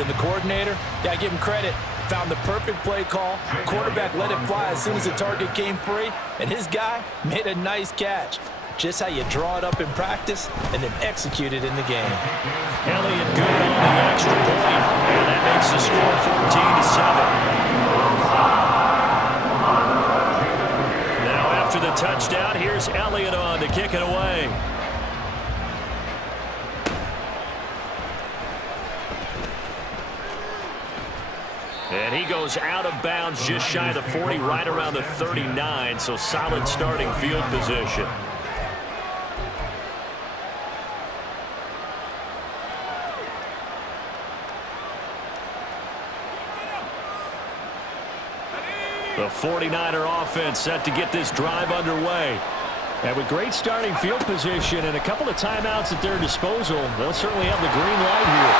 and the coordinator, got to give him credit. Found the perfect play call. Quarterback let it fly as soon as the target came free, and his guy made a nice catch. Just how you draw it up in practice and then execute it in the game. Elliott good on the extra point, and that makes the score 14-7. Now after the touchdown, here's Elliott on to kick it away. And he goes out of bounds just shy of the 40, right around the 39, so solid starting field position. The 49er offense set to get this drive underway. And with great starting field position and a couple of timeouts at their disposal, they'll certainly have the green light here.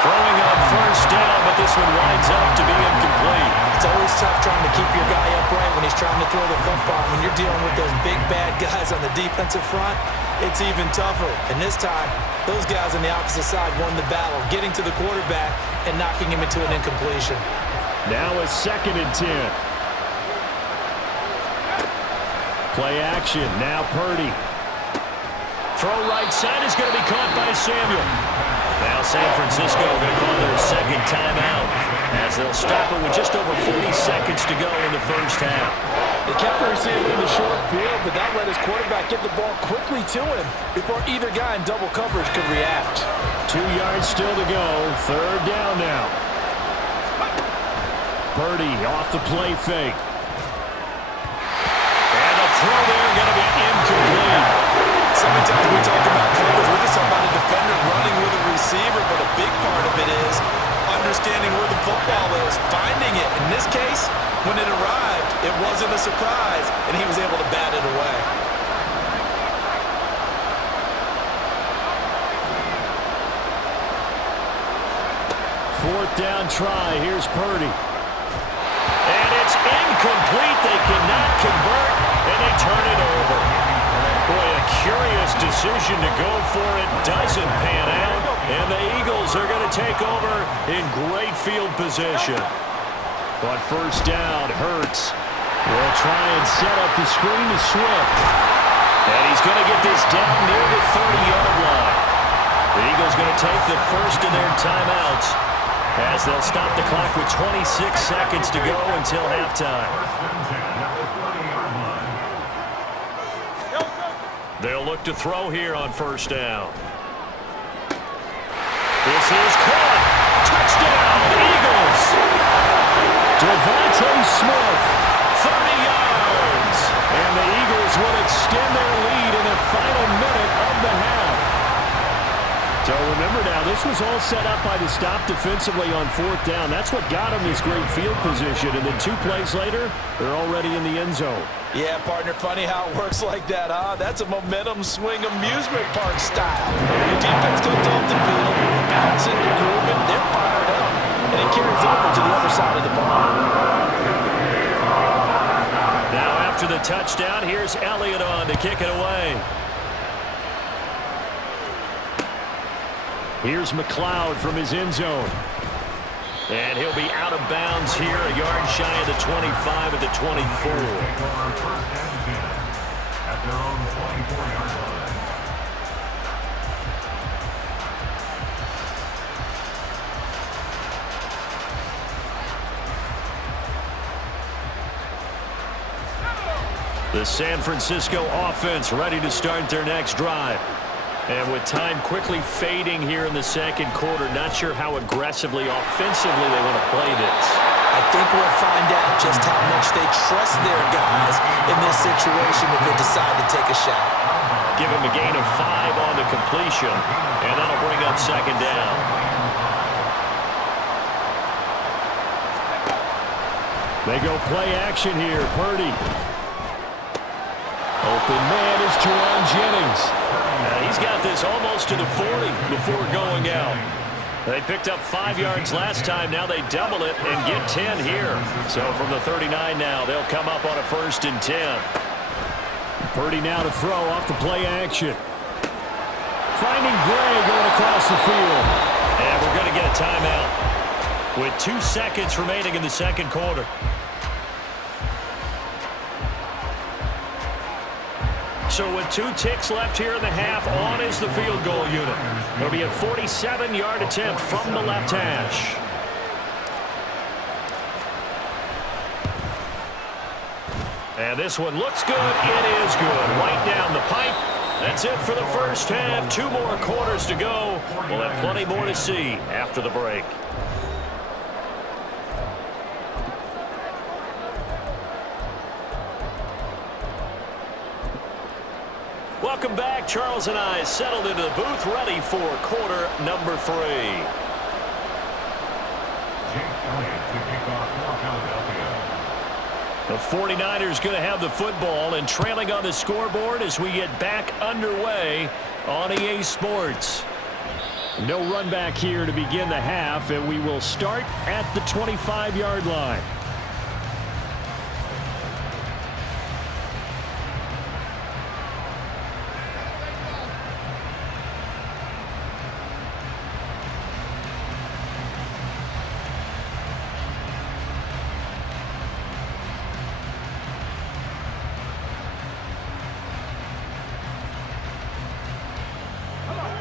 Throwing on first down, but this one winds up to be incomplete. It's always tough trying to keep your guy upright when he's trying to throw the football. When you're dealing with those big, bad guys on the defensive front, it's even tougher. And this time, those guys on the opposite side won the battle, getting to the quarterback and knocking him into an incompletion. Now a 2nd and 10. Play action, now Purdy. Throw right side is going to be caught by Samuel. Now San Francisco going to call their second timeout as they'll stop it with just over 40 seconds to go in the first half. They kept the receiver in the short field, but that let his quarterback get the ball quickly to him before either guy in double coverage could react. 2 yards still to go, 3rd down now. Purdy off the play fake. Throw there going to be incomplete. Sometimes we talk about coverage. We're just talking about a defender running with a receiver, but a big part of it is understanding where the football is, finding it. In this case, when it arrived, it wasn't a surprise, and he was able to bat it away. Fourth down try. Here's Purdy. And it's incomplete. They cannot convert, and they turn it over. Boy, a curious decision to go for it. Doesn't pan out, and the Eagles are going to take over in great field position. But first down, Hurts will try and set up the screen to Swift. And he's going to get this down near the 30-yard line. The Eagles going to take the first of their timeouts, as they'll stop the clock with 26 seconds to go until halftime. They'll look to throw here on first down. This is caught. Touchdown, Eagles. Devontae Smith, 30 yards. And the Eagles will extend their lead in the final minute of the half. So remember now, this was all set up by the stop defensively on fourth down. That's what got them this great field position. And then 2 plays later, they're already in the end zone. Yeah, partner, funny how it works like that, huh? That's a momentum swing amusement park style. Your defense comes off the field, bouncing, grooving, they're fired up, and it carries over to the other side of the ball. Now after the touchdown, here's Elliott on to kick it away. Here's McLeod from his end zone. And he'll be out of bounds here, a yard shy of the 25 at the 24. At their own 24-yard line. The San Francisco offense ready to start their next drive. And with time quickly fading here in the second quarter, not sure how aggressively, offensively they want to play this. I think we'll find out just how much they trust their guys in this situation if they decide to take a shot. Give him a gain of 5 on the completion, and that'll bring up second down. They go play action here. Purdy. Open man is Jerron Jennings. He's got this almost to the 40 before going out. They picked up 5 yards last time. Now they double it and get 10 here. So from the 39 now, they'll come up on a 1st and 10. Purdy now to throw off the play action. Finding Gray going across the field. And we're going to get a timeout. with 2 seconds remaining in the second quarter. So with 2 ticks left here in the half, on is the field goal unit. It'll be a 47-yard attempt from the left hash. And this one looks good. It is good. Right down the pipe. That's it for the first half. 2 more quarters to go. We'll have plenty more to see after the break. Welcome back. Charles and I settled into the booth, ready for quarter number 3. The 49ers going to have the football and trailing on the scoreboard as we get back underway on EA Sports. No run back here to begin the half, and we will start at the 25-yard line.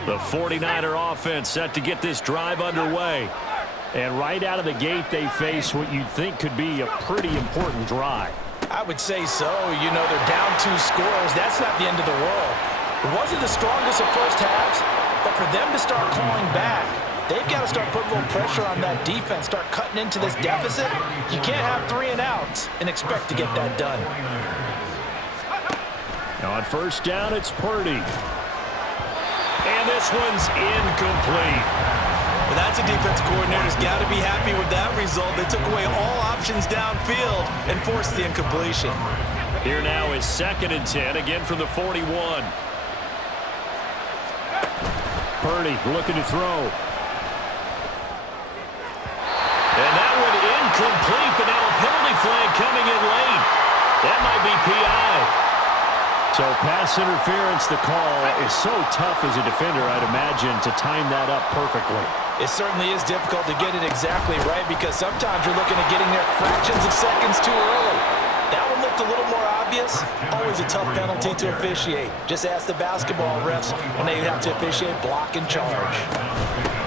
The 49er offense set to get this drive underway. And right out of the gate, they face what you'd think could be a pretty important drive. I would say so. You know, they're down 2 scores. That's not the end of the world. It wasn't the strongest of first halves, but for them to start clawing back, they've got to start putting a little pressure on that defense, start cutting into this deficit. You can't have 3 and outs and expect to get that done. Now on first down, it's Purdy. And this one's incomplete. Well, that's a defensive coordinator's got to be happy with that result. They took away all options downfield and forced the incompletion. Here now is 2nd and 10, again from the 41. Purdy looking to throw. And that one incomplete, but now a penalty flag coming in late. That might be PI. So pass interference, the call is so tough as a defender, I'd imagine, to time that up perfectly. It certainly is difficult to get it exactly right because sometimes you're looking at getting there fractions of seconds too early. That one looked a little more obvious. Always a tough penalty to officiate. Just ask the basketball refs when they have to officiate block and charge.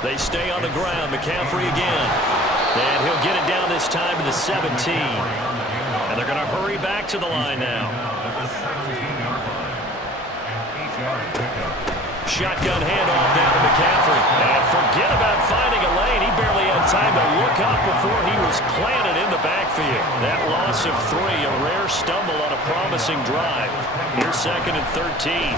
They stay on the ground. McCaffrey again. And he'll get it down this time to the 17. And they're going to hurry back to the line now. Shotgun handoff down to McCaffrey. And forget about finding a lane. He barely had time to look up before he was planted in the backfield. That loss of 3, a rare stumble on a promising drive. Here's 2nd and 13.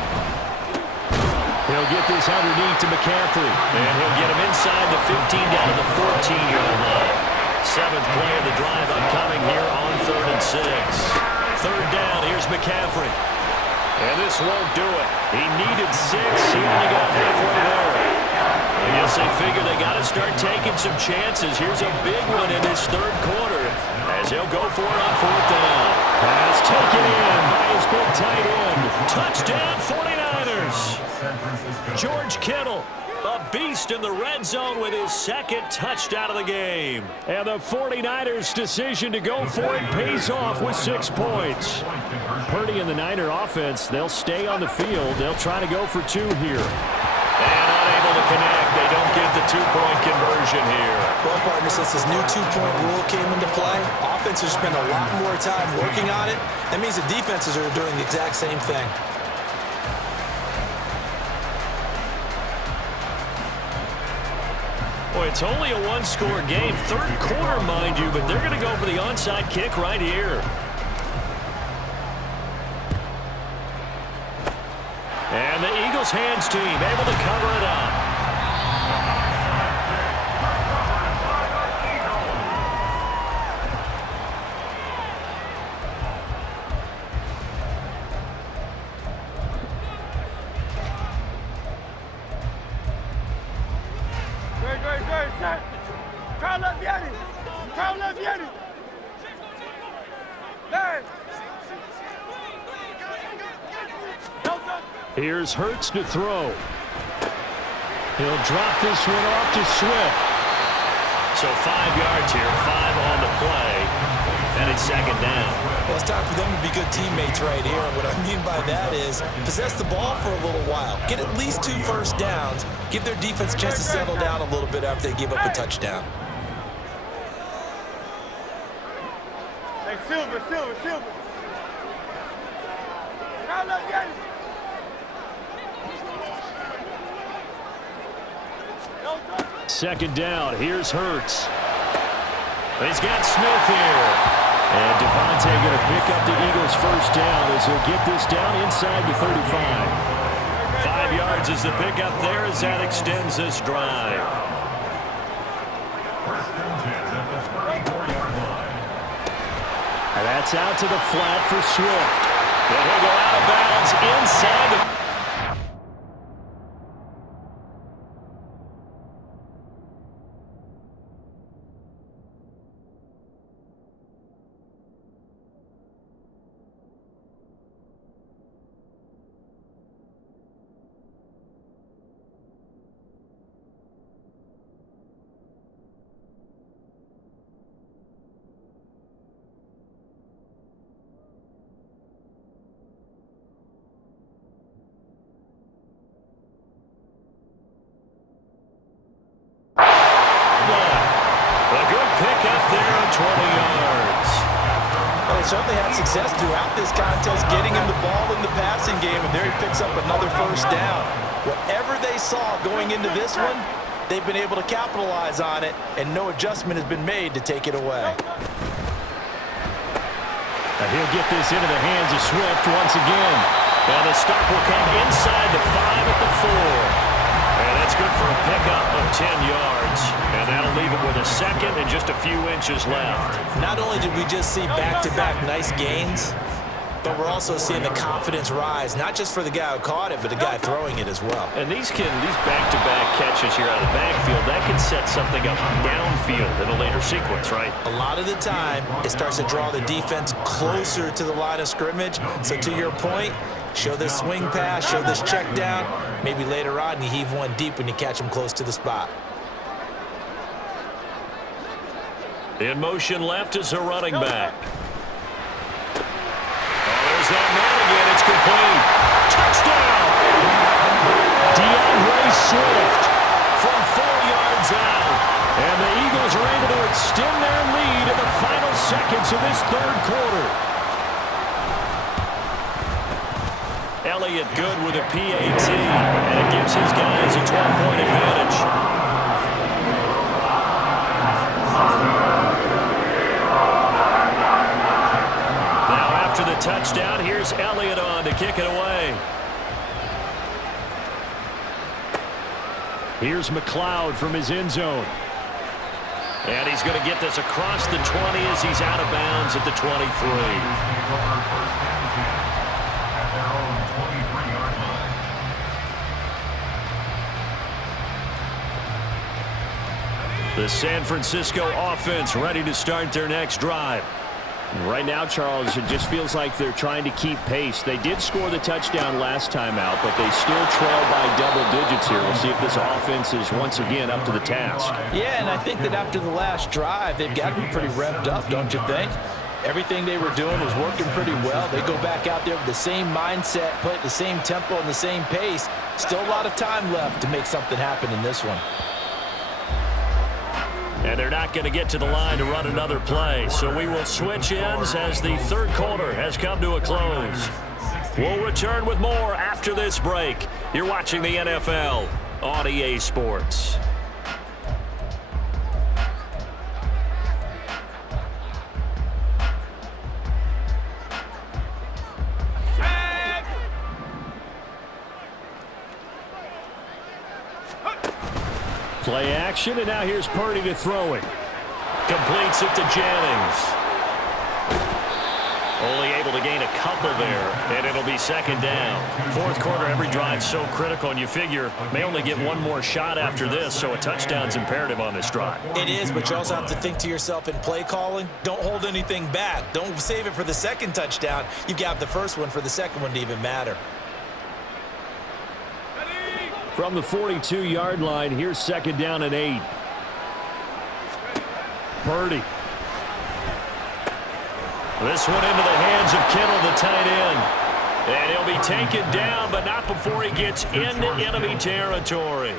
He'll get this underneath to McCaffrey. And he'll get him inside the 15 down to the 14-yard line. 7th play of the drive upcoming here on 3rd and 6. 3rd down, here's McCaffrey. And this won't do it. He needed 6. He only got halfway there. I guess they figure they got to start taking some chances. Here's a big one in this 3rd quarter as he'll go for it on 4th down. Pass taken in by his big tight end. Touchdown 49ers. George Kittle, a beast in the red zone with his 2nd touchdown of the game. And the 49ers' decision to go for it pays off with 6 points. Purdy and the Niner offense, they'll stay on the field. They'll try to go for 2 here. And unable to connect. They don't get the 2-point conversion here. Well, partner, since this new 2-point rule came into play, offenses spend a lot more time working on it. That means the defenses are doing the exact same thing. Boy, it's only a 1-score game. 3rd quarter, mind you, but they're going to go for the onside kick right here. And the Eagles hands team able to cover it up. Here's Hurts to throw. He'll drop this one off to Swift. So 5 yards here, 5 on the play, and it's second down. Well, it's time for them to be good teammates right here. And what I mean by that is possess the ball for a little while. Get at least 2 first downs. Give their defense a chance to settle down a little bit after they give up a touchdown. Hey, Silver. Second down, here's Hurts. He's got Smith here. And Devontae going to pick up the Eagles' first down as he'll get this down inside the 35. 5 yards is the pickup there as that extends this drive. And that's out to the flat for Swift. And he'll go out of bounds inside the... Certainly had success throughout this contest, getting him the ball in the passing game, and there he picks up another first down. Whatever they saw going into this one, they've been able to capitalize on it, and no adjustment has been made to take it away. Now he'll get this into the hands of Swift once again. And the stop will come inside the 5 at the 4. And that's good for a pickup of 10 yards. And that'll leave it with a second and just a few inches left. Not only did we just see back-to-back nice gains, but we're also seeing the confidence rise, not just for the guy who caught it, but the guy throwing it as well. And these back-to-back catches here out of the backfield, that can set something up downfield in a later sequence, right? A lot of the time, it starts to draw the defense closer to the line of scrimmage. So to your point, show this swing pass, show this check down. Maybe later on you heave one deep when you catch him close to the spot. In motion left is a running back. Oh, there's that man again. It's complete. Touchdown! DeAndre Swift from 4 yards out. And the Eagles are able to extend their lead in the final seconds of this third quarter. Elliott good with a PAT, and it gives his guys a 12-point advantage. Now after the touchdown, here's Elliott on to kick it away. Here's McLeod from his end zone. And he's going to get this across the 20 as he's out of bounds at the 23. The San Francisco offense ready to start their next drive. Right now, Charles, it just feels like they're trying to keep pace. They did score the touchdown last time out, but they still trail by double digits here. We'll see if this offense is once again up to the task. Yeah, and I think that after the last drive, they've got to be pretty revved up, don't you think? Everything they were doing was working pretty well. They go back out there with the same mindset, play at the same tempo and the same pace. Still a lot of time left to make something happen in this one. And they're not going to get to the line to run another play. So we will switch ends as the third quarter has come to a close. We'll return with more after this break. You're watching the NFL on EA Sports. Play action, and now here's Purdy to throw it. Completes it to Jennings. Only able to gain a couple there, and it'll be second down. Fourth quarter, every drive so critical, and you figure may only get one more shot after this, so a touchdown's imperative on this drive. It is, but you also have to think to yourself in play calling, don't hold anything back. Don't save it for the second touchdown. You've got the first one for the second one to even matter. From the 42-yard line, here's second down and 8. Purdy. This one into the hands of Kittle, the tight end. And he'll be taken down, but not before he gets into enemy territory.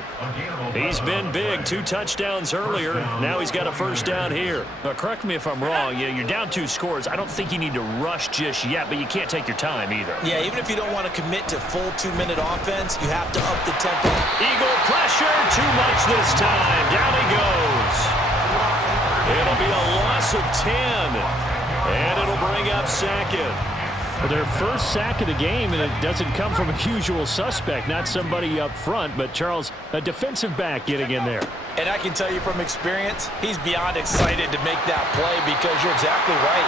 He's been big. 2 touchdowns earlier. Now he's got a first down here. Now, correct me if I'm wrong. Yeah, you're down 2 scores. I don't think you need to rush just yet, but you can't take your time either. Yeah, even if you don't want to commit to full 2-minute offense, you have to up the tempo. Eagle pressure. Too much this time. Down he goes. It'll be a loss of 10. And it'll bring up second. Their first sack of the game, and it doesn't come from a usual suspect, not somebody up front, but Charles, a defensive back getting in there. And I can tell you from experience, he's beyond excited to make that play because you're exactly right.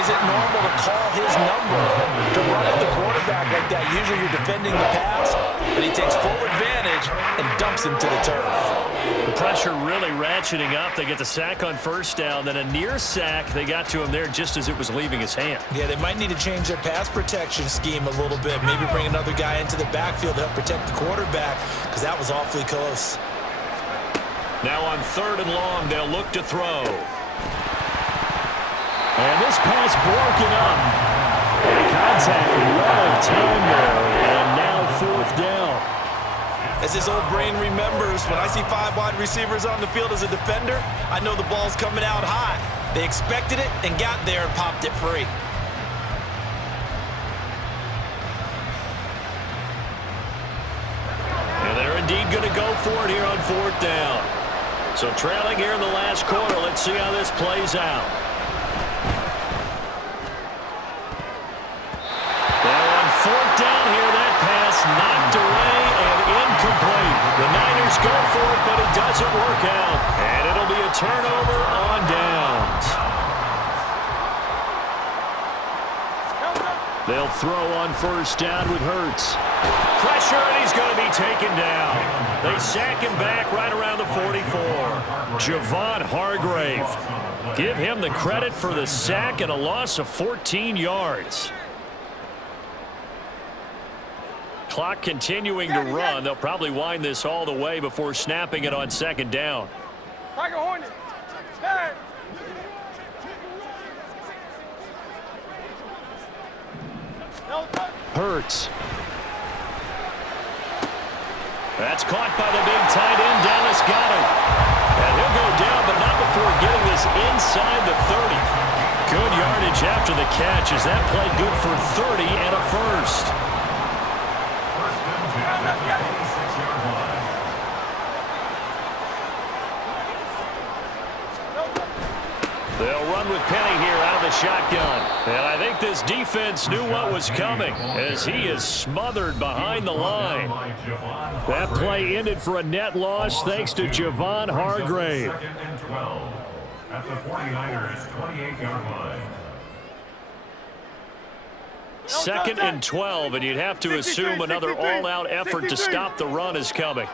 Is it normal to call his number to run at the quarterback like that? Usually you're defending the pass, but he takes full advantage and dumps him to the turf. The pressure really ratcheting up. They get the sack on first down, then a near sack. They got to him there just as it was leaving his hand. Yeah, they might need to change their pass protection scheme a little bit. Maybe bring another guy into the backfield to help protect the quarterback because that was awfully close. Now on 3rd and long, they'll look to throw. And this pass broken up. Contact, well timed there, and now 4th down. As his old brain remembers, when I see 5 wide receivers on the field as a defender, I know the ball's coming out high. They expected it and got there and popped it free. And they're indeed going to go for it here on 4th down. So trailing here in the last quarter, let's see how this plays out. Now on 4th down here, that pass knocked away and incomplete. The Niners go for it, but it doesn't work out. And it'll be a turnover on downs. They'll throw on first down with Hurts. Pressure, and he's going to be taken down. They sack him back right around the 44. Javon Hargrave. Give him the credit for the sack and a loss of 14 yards. Clock continuing to run. They'll probably wind this all the way before snapping it on 2nd down. Hurts. That's caught by the big tight end. Dallas got him. And he'll go down, but not before getting this inside the 30. Good yardage after the catch. Is that play good for 30 and a first? They'll run with Penny here out of the shotgun. And I think this defense knew what was coming as he is smothered behind the line. That play ended for a net loss thanks to Javon Hargrave. 2nd and 12 at the 49ers 28-yard line. 2nd and 12, and you'd have to assume another all-out effort to stop the run is coming.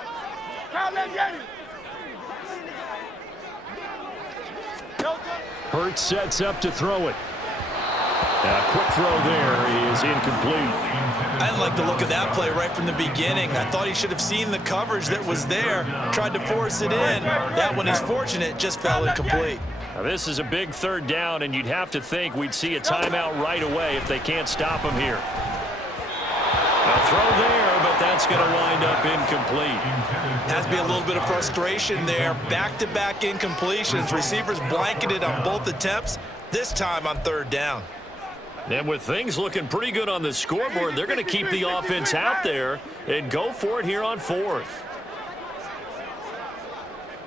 Hurts sets up to throw it. A quick throw there is incomplete. I didn't like the look of that play right from the beginning. I thought he should have seen the coverage that was there, tried to force it in. That one is fortunate, just fell incomplete. Now this is a big 3rd down, and you'd have to think we'd see a timeout right away if they can't stop him here. A throw there, but that's going to wind up incomplete. Has to be a little bit of frustration there. Back-to-back incompletions. Receivers blanketed on both attempts, this time on 3rd down. And with things looking pretty good on the scoreboard, they're going to keep the offense out there and go for it here on 4th.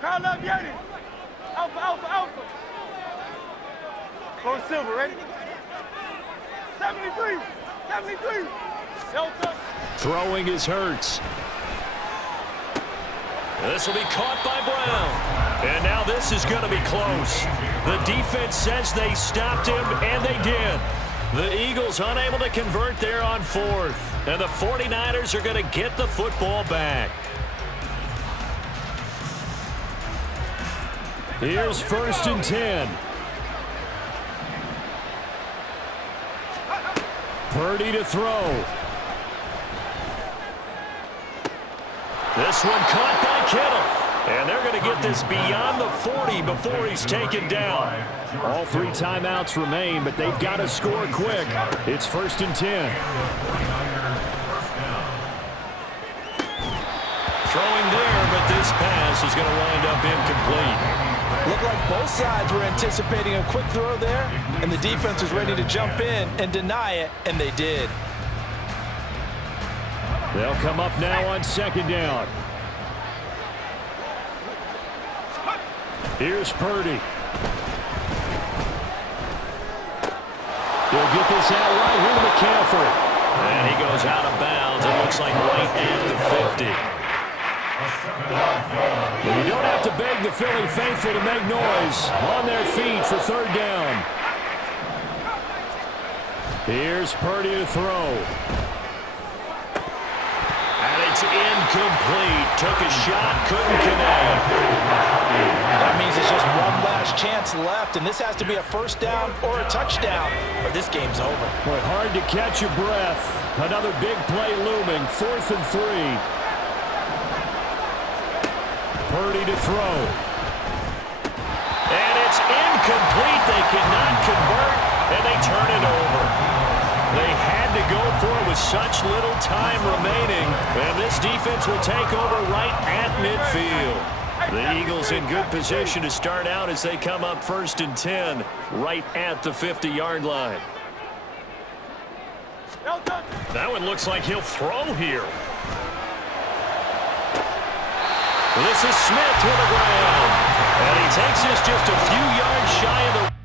Alpha, alpha, alpha. Go silver, ready? 73, 73. Delta. Throwing is Hurts. This will be caught by Brown. And now this is going to be close. The defense says they stopped him, and they did. The Eagles unable to convert there on 4th. And the 49ers are going to get the football back. Here's 1st and 10. Purdy to throw. This one caught by Kittle. And they're going to get this beyond the 40 before he's taken down. All 3 timeouts remain, but they've got to score quick. It's 1st and 10. Throwing there, but this pass is going to wind up incomplete. Looked like both sides were anticipating a quick throw there, and the defense was ready to jump in and deny it, and they did. They'll come up now on 2nd down. Here's Purdy. He'll get this out right here to McCaffrey. And he goes out of bounds. It looks like right at the 50. Well, you don't have to beg the Philly faithful to make noise. On their feet for 3rd down. Here's Purdy to throw. And it's incomplete. Took a shot, couldn't connect. That means it's just one last chance left, and this has to be a 1st down or a touchdown, or this game's over. Boy, hard to catch your breath. Another big play looming. 4th and 3. Purdy to throw. And it's incomplete. They cannot convert, and they turn it over. They had to go for it with such little time remaining, and this defense will take over right at midfield. The Eagles in good position to start out as they come up 1st and 10 right at the 50-yard line. That one looks like he'll throw here. This is Smith with the ground. And he takes this just a few yards shy of the